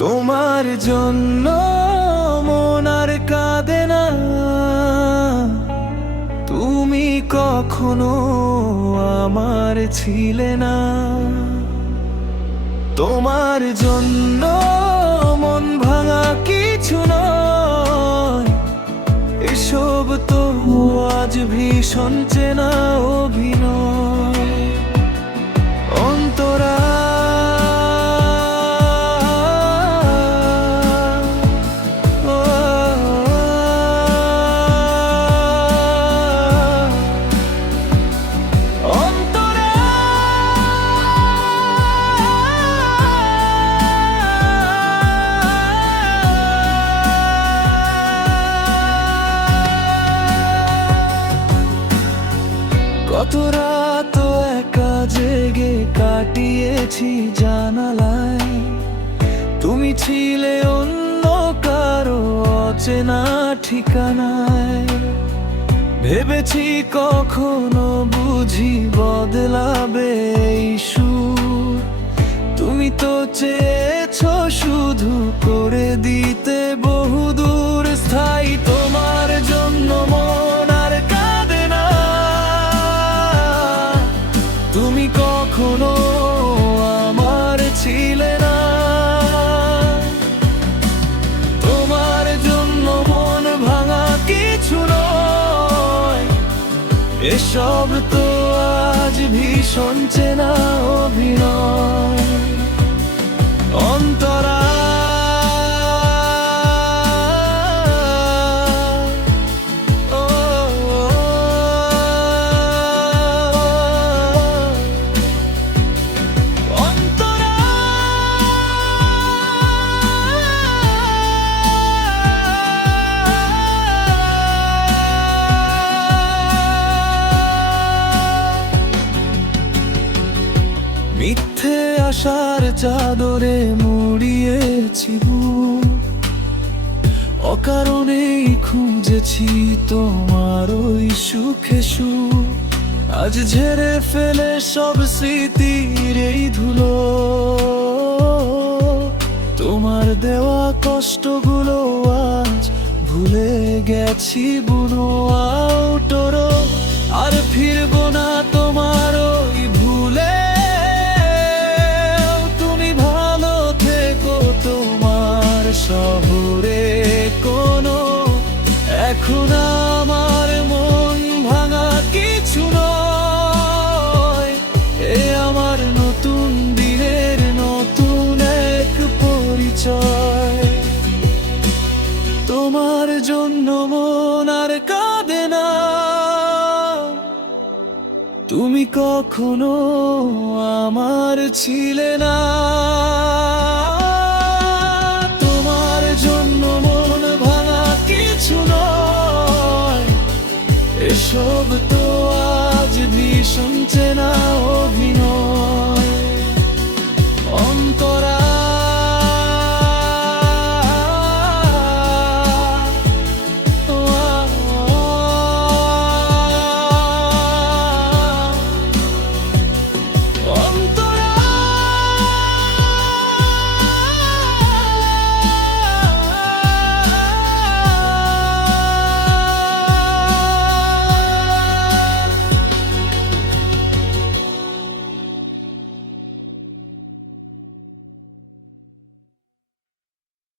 তোমার জন্য মন আর কাঁদে না, তুমি কখনো আমার ছিলে না। তোমার জন্য মন ভাঙা কিছু নয়, এসব তো আজ ভীষণ চেনা অভিনয়। অন্তরা কত রাত একা জেগে কাটিয়েছি জানালায়, তুমি ছিলে অন্য কারো অচেনা ঠিকানায়। ভেবেছি কখনো বুঝি বদলাবে এই সুর, তুমি তো চেয়েছো শুধু করে দিতে বহুদূর স্থায়ী। তোমার জন্য মন আর কাঁদে না, তুমি কখনো আমার ছিলে না। তোমার জন্য মন ভাঙা কিছু নয়, এসব তো আজ ভীষণ চেনা অভিনয়। অন্তরা মিথ্যে আশার চাদরে মুড়িয়েছি বুক, অকারণেই খুঁজেছি তোমার ওই সুখে সুখ। আজ ঝেড়ে ফেলে সব স্মৃতির এই ধুলো, তোমার দেওয়া কষ্টগুলো আজ ভুলে গেছি বুনো আউটরো। আর ফিরবো না তোমার ওই ভুলে, শহরে কোনো এখন আমার মন ভাঙা কিছু নয়। এ আমার নতুন দিনের নতুন এক পরিচয়। তোমার জন্য মন আর কাঁদে না, তুমি কখনো আমার ছিলে না। এসব তো আজ ভীষণ চেনা অভিনয়।